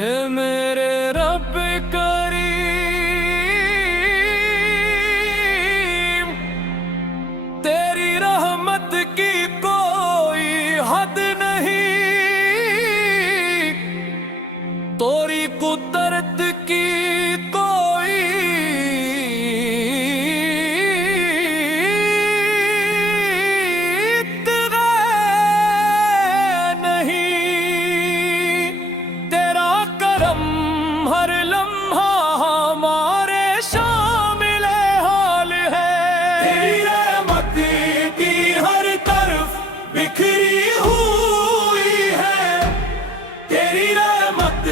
اے میرے رب کریم، تیری رحمت کی کوئی حد نہیں، تیری قدرت کی کوئی ہر لمحہ ہمارے شامل حال ہے، تیری رحمت کی ہر طرف بکھری ہوئی ہے، تیری رحمت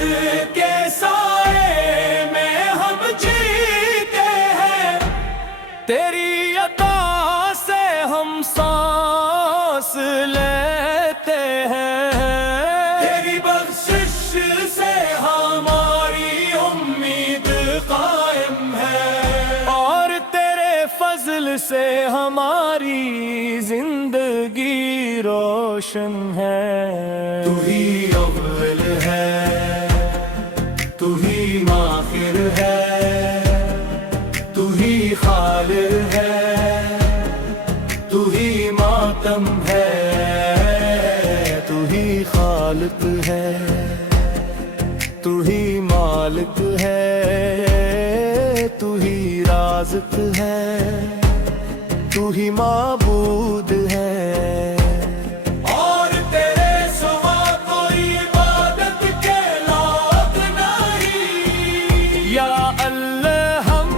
کے سائے میں ہم جیتے ہیں، تیری عطا سے ہم سانس لیتے ہیں، تیری بخشش سے ہماری امید قائم ہے، اور تیرے فضل سے ہماری زندگی روشن ہے، تو ہی اول ہے، تو ہی ماخر ہے، تو ہی خالق ہے، تو ہی ماتم ہے، تو ہی خالق ہے، تو ہی مالک ہے، تو ہی رازق ہے، تو ہی معبود ہے، اور تیرے سوا کوئی عبادت کے لائق نہیں، یا اللہ ہم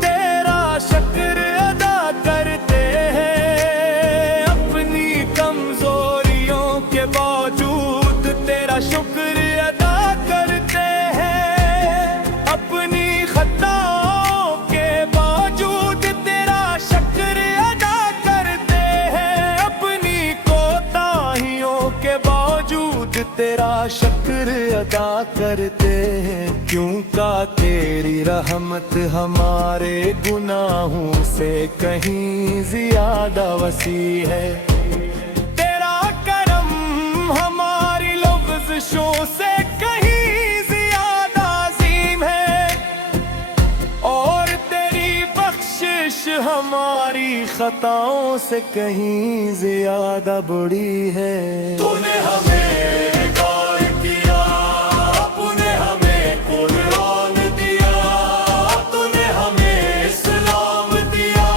تیرا شکر ادا کرتے ہیں، اپنی کمزوریوں کے باوجود تیرا شکر ادا کرتے ہیں، اپنی خطاؤں کے باوجود تیرا شکر ادا کرتے ہیں، اپنی کوتاہیوں کے باوجود تیرا شکر ادا کرتے ہیں، کیونکہ تیری رحمت ہمارے گناہوں سے کہیں زیادہ وسیع ہے، تیرا کرم ہماری لغزشوں سے کہیں زیادہ عظیم ہے، اور تیری بخشش ہماری خطاؤں سے کہیں زیادہ بڑی ہے، تو نے ہمیں نگار کیا، اپنے ہمیں قرآن دیا، تو نے ہمیں اسلام دیا،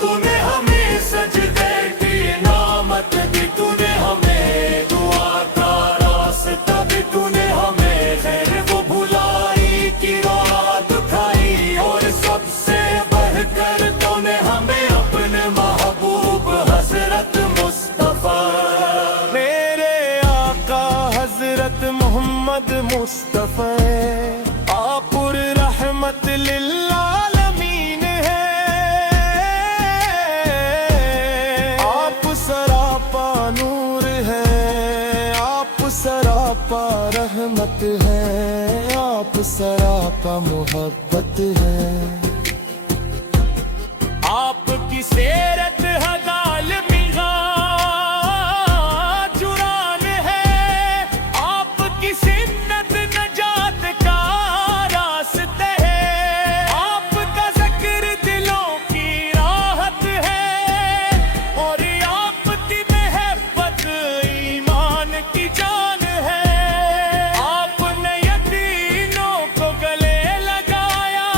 تو نے ہمیں سجدے کی نعمت دی، تو نے ہمیں دعا کا راستہ دی، تو نے ہمیں خیر و بھلائی کی راہ دکھائی، اور سب سے بڑھ کر تو نے ہمیں اپنے محبوب حضرت مصطفیٰ، میرے آقا حضرت محمد مصطفیٰ، آپ رحمت للعالمین ہیں، آپ سراپا نور ہیں، آپ سراپا رحمت ہیں، آپ سراپا محبت ہیں، آپ کی سیرت حغال جران ہے، آپ کی سنت نجات کا راستہ ہے، آپ کا ذکر دلوں کی راحت ہے، اور آپ کی محبت ایمان کی جان ہے، آپ نے یتیموں کو گلے لگایا،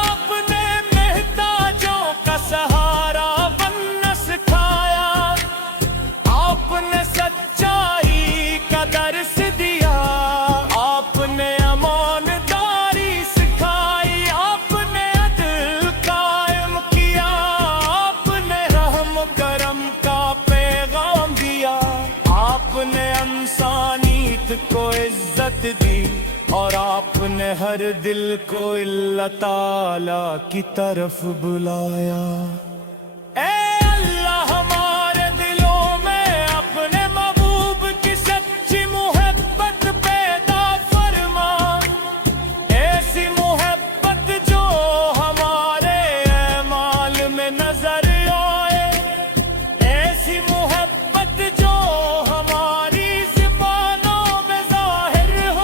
آپ نے محتاجوں کا سہارا بننا سکھایا، آپ نے سچائی کا درس دیا، آپ نے امانتداری سکھائی، آپ نے عدل قائم کیا، آپ نے رحم کرم کا پیغام دیا، آپ نے انسانیت کو عزت دی، اور آپ نے ہر دل کو اللہ تعالی کی طرف بلایا، اے اللہ ہمارے دلوں میں اپنے محبوب کی سچی محبت پیدا فرما، ایسی محبت جو ہمارے اعمال میں نظر آئے، ایسی محبت جو ہماری زبانوں میں ظاہر ہو،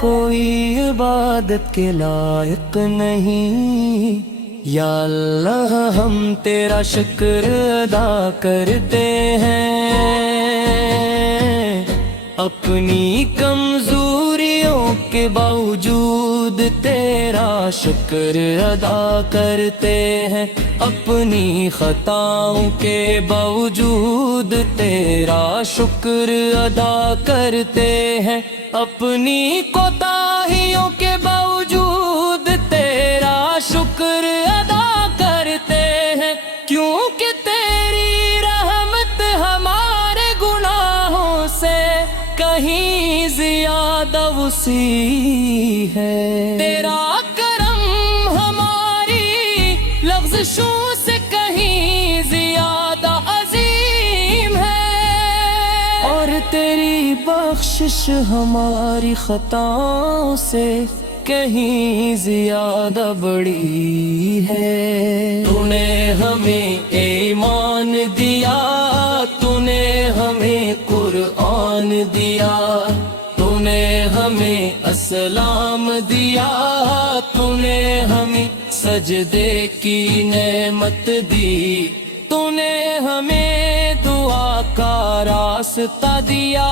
کوئی عبادت کے لائق نہیں، یا اللہ ہم تیرا شکر ادا کرتے ہیں، اپنی کمزوریوں کے باوجود تیرا شکر ادا کرتے ہیں، اپنی خطاؤں کے باوجود تیرا شکر ادا کرتے ہیں، اپنی کوتاہیوں کے باوجود تیرا شکر ادا کرتے ہیں، کیونکہ تیری رحمت ہمارے گناہوں سے کہیں زیادہ وسیع ہے، تیرا کرم ہماری لغزشوں سے کہیں زیادہ عظیم ہے، اور تیری بخشش ہماری خطاؤں سے کہیں زیادہ بڑی ہے، تو نے ہمیں ایمان دیا، تو نے ہمیں قرآن دیا، تو نے ہمیں اسلام دیا، تو نے ہمیں سجدے کی نعمت دی، تو نے ہمیں دعا کا راستہ دیا،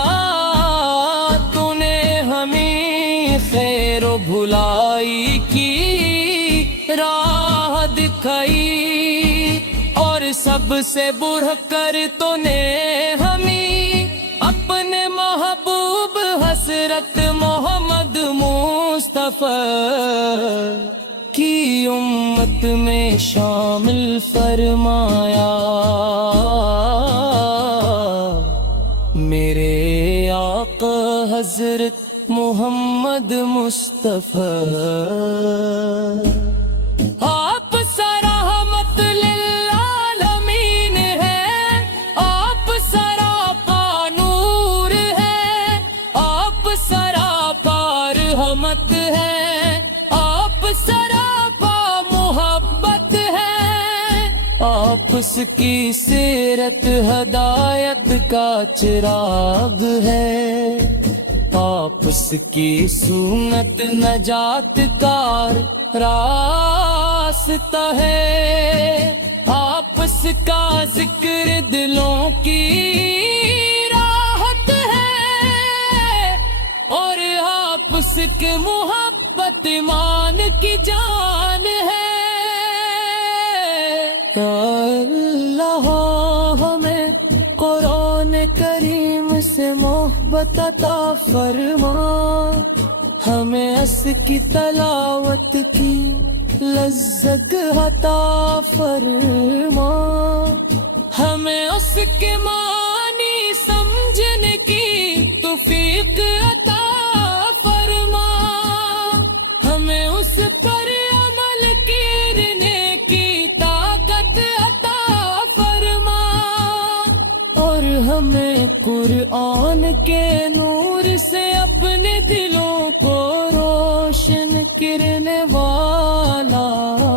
تو نے ہمیں خیر و بھلائی کی راہ دکھائی، اور سب سے بڑھ کر تو نے ہمیں اپنے محبوب حضرت محمد مصطفیٰ کی امت میں شامل فرمایا، میرے آقا حضرت محمد مصطفیٰ، آپ سرحمت للعالمین ہیں، آپ سراپا نور ہیں، آپ سراپا رحمت ہیں، آپ سراپا محبت ہیں، آپس کی سیرت ہدایت کا چراغ ہے، آپس کی سنت نجات کا راستہ ہے، آپس کا ذکر دلوں کی راحت ہے، اور آپس کی محبت ایمان کی جان ہے، یا اللہ ہمیں قرآن کریم سے محبت عطا فرما، ہمیں اس کی تلاوت کی لذت عطا فرما، ہمیں اس کے معنی سمجھنے کی توفیق عطا فرما، ہمیں اس پر عمل کرنے کی طاقت عطا فرما، اور ہمیں قرآن کے نور سے اپنے دلوں کو روشن کرنے والا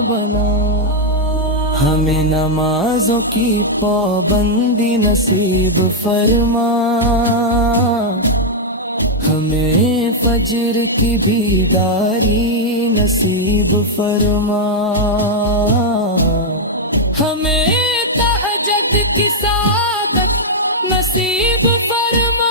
بنا، ہمیں نمازوں کی پابندی نصیب فرما، ہمیں فجر کی بیداری نصیب فرما، ہمیں تہجد کی سعادت نصیب فرما،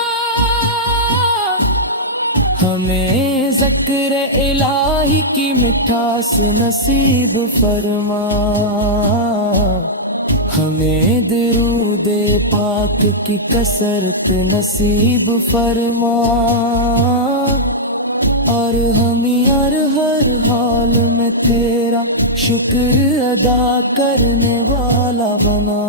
ہمیں ذکر الہی کی مٹھاس نصیب فرما، ہمیں درود پاک کی کثرت نصیب فرما، اور ہمیں ہر حال میں تیرا شکر ادا کرنے والا بنا،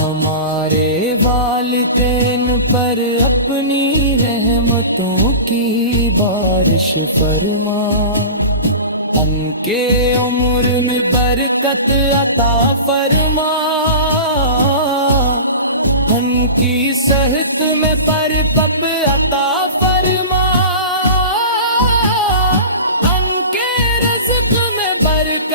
ہمارے والدین پر اپنی رحمتوں کی بارش فرما، ان کے عمر میں برکت عطا فرما، ان کی صحت میں پر پپ عطا فرما، ان کے رزق میں برکت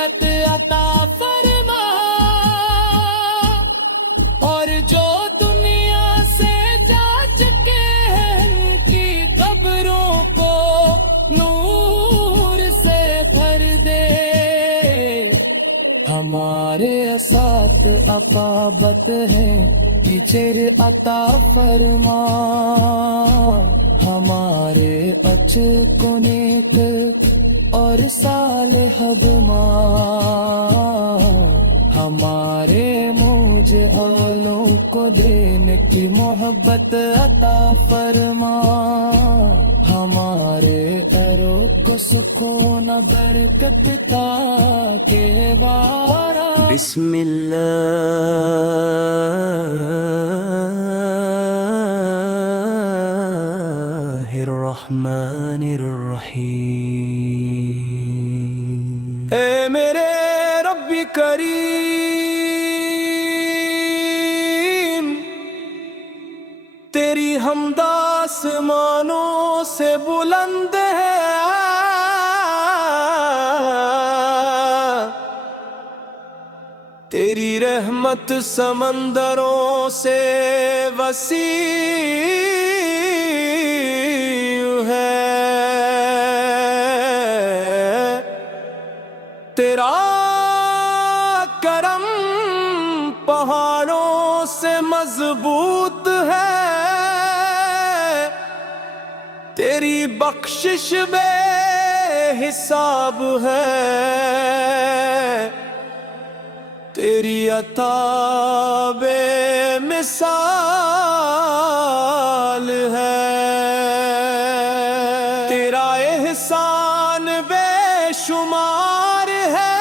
ہمارے ساتھ اقابت ہے چیر عطا فرما ہمارے اچ کو نیک اور صالح دما ہمارے مجھے اولوں کو دین کی محبت عطا فرما ہمارے ارو کو سکون برکت عطا کے بارا بسم اللہ الرحمن الرحیم۔ اے میرے رب کریم تیری حمد آسمانوں سے بلند ہے تیری رحمت سمندروں سے وسیع ہے تیرا کرم پہاڑوں سے مضبوط ہے تیری بخشش بے حساب ہے تیری عطا بے مثال ہے تیرا احسان بے شمار ہے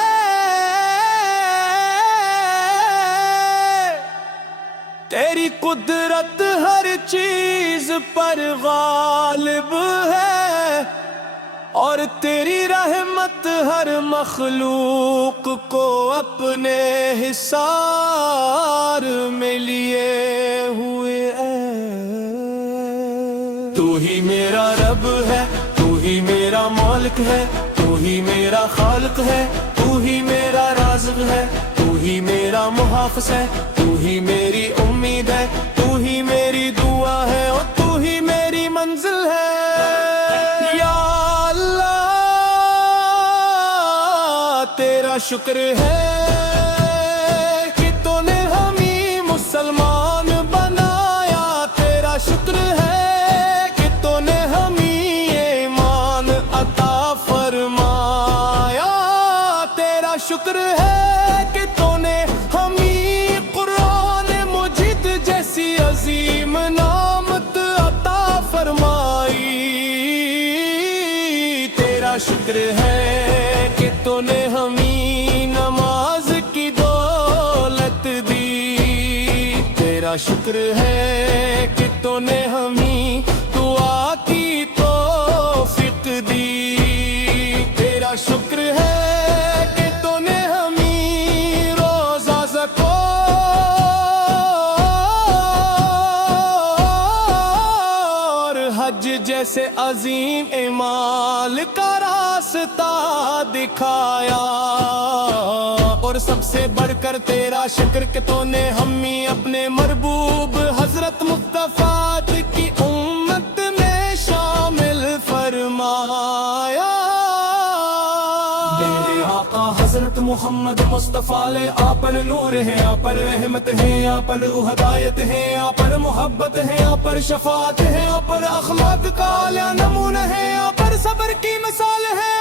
تیری قدرت ہر چیز پر غالب ہے اور تیری رحمت ہر مخلوق کو اپنے حصار میں لیے ہوئے تو ہی میرا رب ہے تو ہی میرا مالک ہے تو ہی میرا خالق ہے تو ہی میرا رازق ہے تو ہی میرا محافظ ہے تو ہی میری امید ہے تو ہی میری دعا ہے اور تو ہی میری منزل ہے تیرا شکر ہے کہ تو نے ہمیں مسلمان بنایا تیرا شکر ہے کہ تو نے ہمیں ایمان عطا فرمایا تیرا شکر ہے کہ تو نے ہمیں قرآن مجید جیسی عظیم نعمت عطا فرمائی تیرا شکر ہے کہ تو نے ہمیں نماز کی دولت دی تیرا شکر ہے کہ تو نے ہمیں دعا کی توفیق دی تیرا شکر ہے کہ تو نے ہمیں روزہ زکوٰۃ اور حج جیسے عظیم اعمال کا راستہ دکھایا اور سب سے بڑھ کر تیرا شکر کہ تو نے ہمیں اپنے مربوب حضرت مصطفیٰ کی امت میں شامل فرمایا میرے آقا حضرت محمد مصطفیٰ لے آپ پر نور ہے آپ پر رحمت ہے آپ پر ہدایت ہے آپ پر محبت ہے آپ پر شفاعت ہے آپ پر اخلاق کا اعلیٰ نمونہ ہے آپ پر صبر کی مثال ہے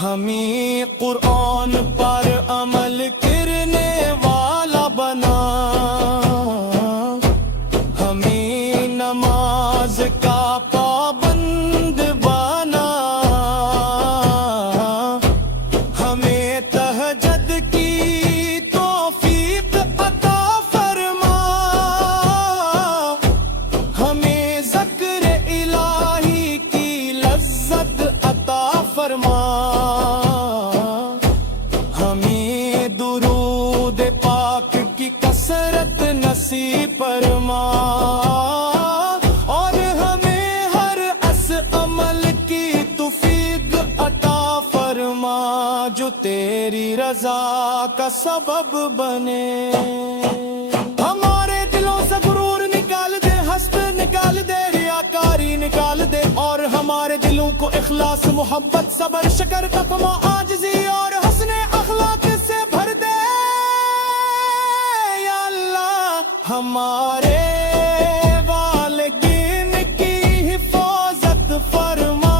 ہمیں قرآن پر عمل کرنے والا بنا ہمیں نماز کا پابند بنا ہمیں تہجد کی توفیق عطا فرما ہمیں ذکر الہی تیری رضا کا سبب بنے ہمارے دلوں سے غرور نکال دے حسد نکال دے ریاکاری نکال دے اور ہمارے دلوں کو اخلاص محبت صبر شکر تقوی عاجزی اور حسن اخلاق سے بھر دے یا اللہ ہمارے والدین کی حفاظت فرما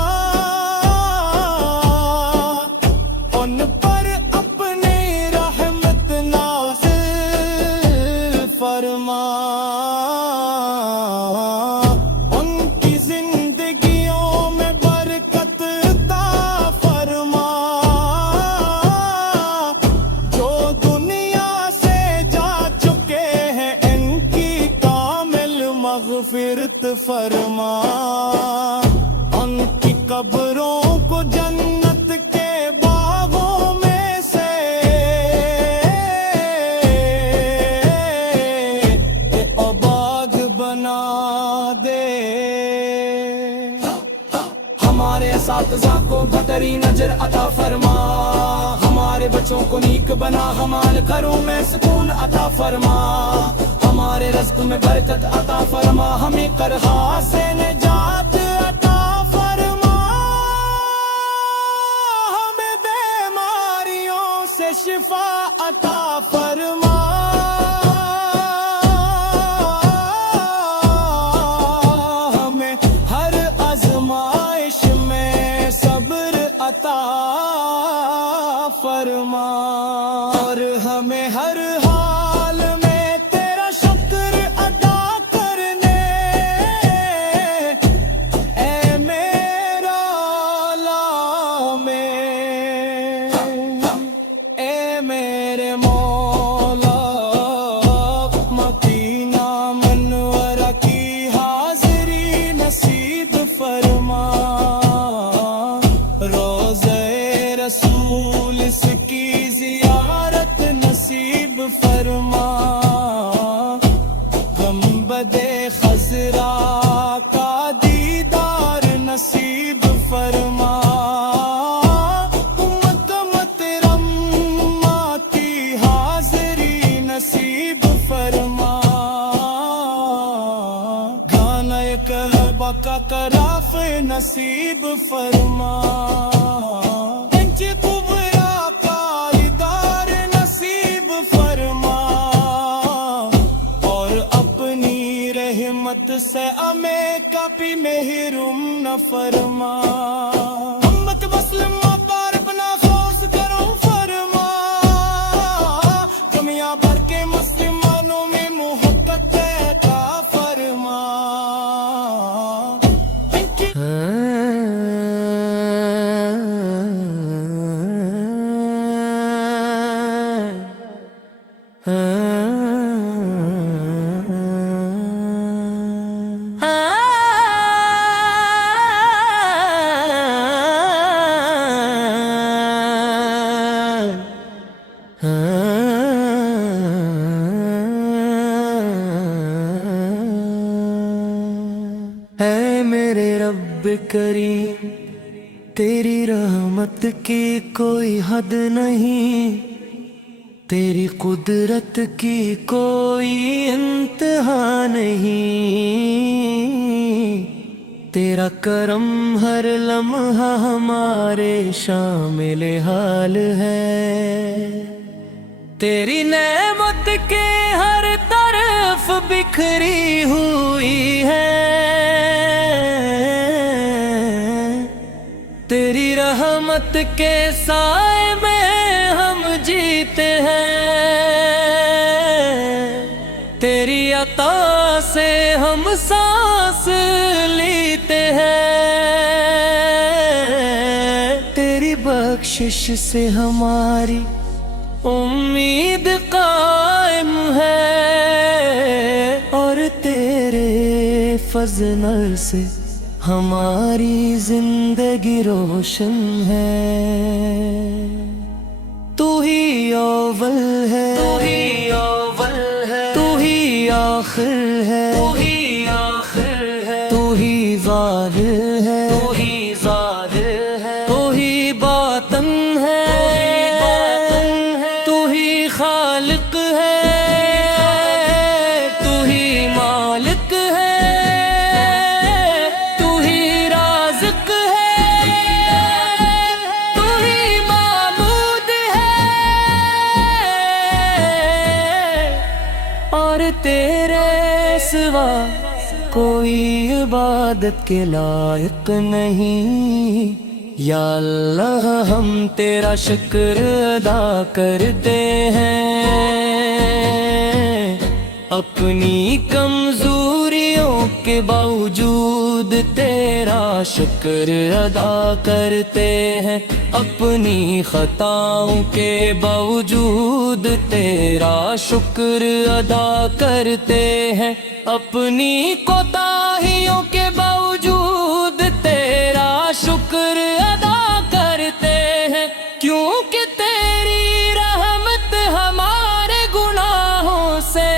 ان پر اپنی رحمت نازل فرما ان کی زندگیوں میں برکت عطا فرما جو دنیا سے جا چکے ہیں ان کی کامل مغفرت فرما ان کی قبروں کو جنت کے باغوں میں سے باغ بنا دے ہمارے اساتذہ کو بہترین اجر عطا فرما ہمارے بچوں کو نیک بنا ہمارے گھروں میں سکون عطا فرما ہمارے رزق میں برکت عطا فرما ہمیں کرہا سے نجات عطا فرما ہمیں بیماریوں سے شفا عطا فرما ہمیں ہر آزمائش میں صبر عطا فرما اور ہمیں ہر حال میں تیرا شکر ادا کرنے اے میرا میں اے میرے مولا مدینہ منورہ کی حاضری نصیب فرما روضہ رسول اس کی زیارت نصیب فرما گنبد خضرا کا دیدار نصیب فرما امت محترمہ کی حاضری نصیب فرما گانا کعبہ کا طرف نصیب فرما انچ کبرا کا دیدار نصیب فرما اور اپنی رحمت سے ہمیں کبھی محروم نہ فرما امت مسلمہ پر اپنا خوش کرو فرما دنیا بھر کے مسلمانوں میں محبت عطا فرما اے میرے رب کریم تیری رحمت کی کوئی حد نہیں تیری قدرت کی کوئی انتہا نہیں تیرا کرم ہر لمحہ ہمارے شامل حال ہے تیری نعمت کے ہر طرف بکھری ہوئی ہے تیری رحمت کے سائے میں ہم جیتے ہیں تیری عطا سے ہم سانس لیتے ہیں تیری بخشش سے ہماری امید قائم ہے اور تیرے فضل سے ہماری زندگی روشن ہے تو ہی اول ہے تو ہی اول ہے تو ہی آخر ہے تو ہی آخر ہے تو ہی ظاہر ہے تو ہی ظاہر ہے تو ہی باطن ہے سوا کوئی عبادت کے لائق نہیں۔ یا اللہ ہم تیرا شکر ادا کرتے ہیں، اپنی کمزوریوں کے باوجود تیرا شکر ادا کرتے ہیں، اپنی خطاؤں کے باوجود تیرا شکر ادا کرتے ہیں، اپنی کوتاہیوں کے باوجود تیرا شکر ادا کرتے ہیں، کیونکہ تیری رحمت ہمارے گناہوں سے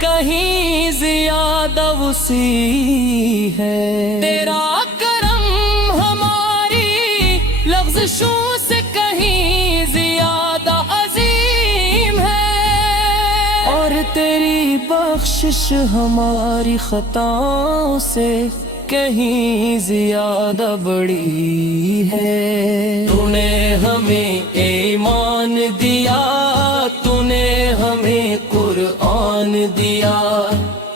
کہیں زیادہ وسیع ہے، تیرا کرم ہماری لغزشوں سے کہیں زیادہ عظیم ہے، اور تیری بخشش ہماری خطاؤں سے کہیں زیادہ بڑی ہے۔ تو نے ہمیں ایمان دیا، تو نے ہمیں قرآن دیا،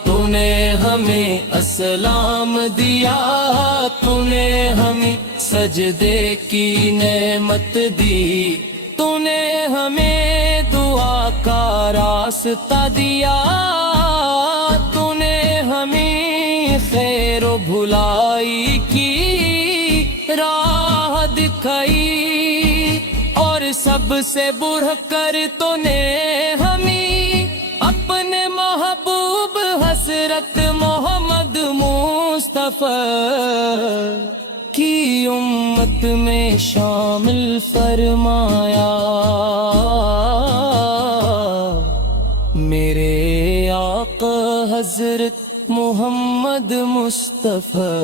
تو نے ہمیں اسلام دیا، تو نے ہمیں سجدے کی نعمت دی، تو نے ہمیں دعا کا راستہ دیا، تو نے ہمیں خیر و بھلائی کی راہ دکھائی، اور سب سے بڑھ کر تو نے ہمیں اپنے محبوب حضرت محمد مصطفیٰ کی امت میں شامل فرمایا۔ میرے آقا حضرت محمد مصطفیٰ،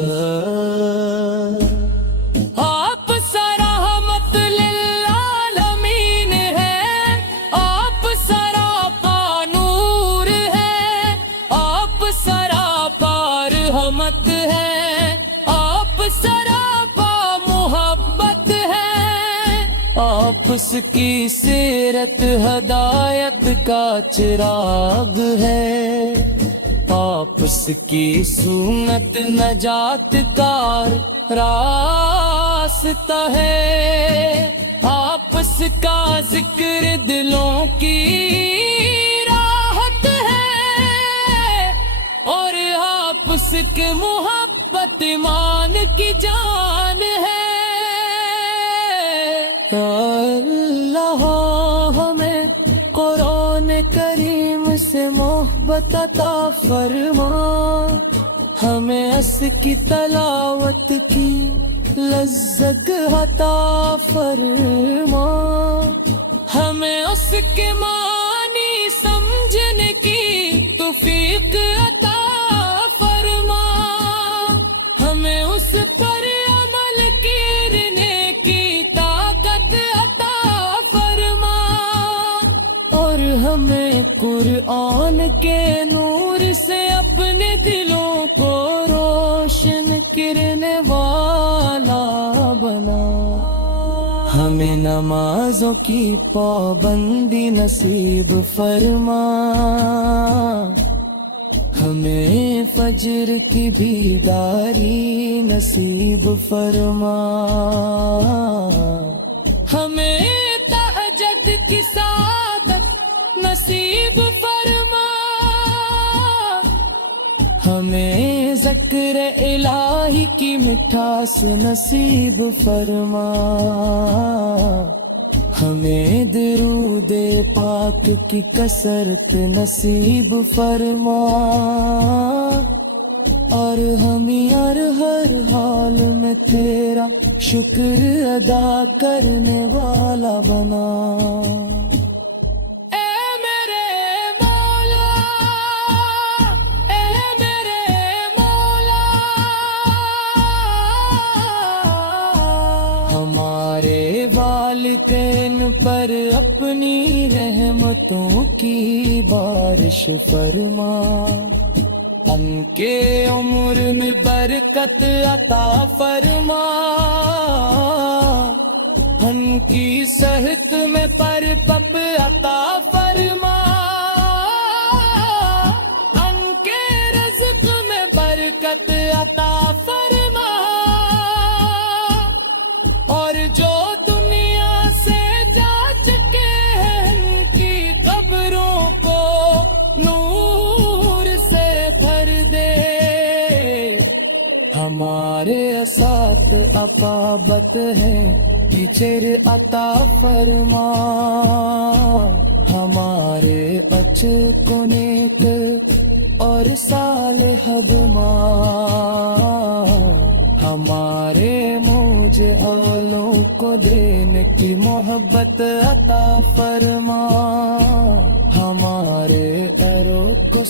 آپ سرحمت للعالمین ہیں، آپ سراپا نور ہیں، آپ سراپا رحمت ہیں، آپ سراپا محبت ہیں، آپس کی سیرت ہدایت کا چراغ ہے، آپس کی سنت نجات کا راستہ ہے، آپس کا ذکر دلوں کی راحت ہے، اور آپس کی محبت ایمان کی جان ہے۔ یا اللہ ہمیں قرآن کریم سے محبت عطا فرما، ہمیں اس کی تلاوت کی لذت عطا فرما، ہمیں اس کے معنی سمجھنے کی توفیق عطا فرما، ہمیں اس پر عمل کرنے کی طاقت عطا فرما، اور ہمیں قرآن کے نور سے اپنے دلوں کو روشن کرنے والا بنا، ہمیں نمازوں کی پابندی نصیب فرما، ہمیں فجر کی بیداری نصیب فرما، ہمیں تہجد کی سعادت نصیب فرما، ہمیں ذکر الہی کی مٹھاس نصیب فرما، ہمیں درود پاک کی کثرت نصیب فرما، اور ہمیں ہر حال میں تیرا شکر ادا کرنے والا بنا۔ ہمارے والدین پر اپنی رحمتوں کی بارش فرما، ان کے عمر میں برکت عطا فرما، ان کی صحت میں پر پپ عطا فرما، ان کے رزق ہمارے اسات اپابت ہے کیچر عطا فرما ہمارے اچ کو نیک اور صالح دما ہمارے مجھے اولوں کو دین کی محبت عطا فرما ہمارے ارو کو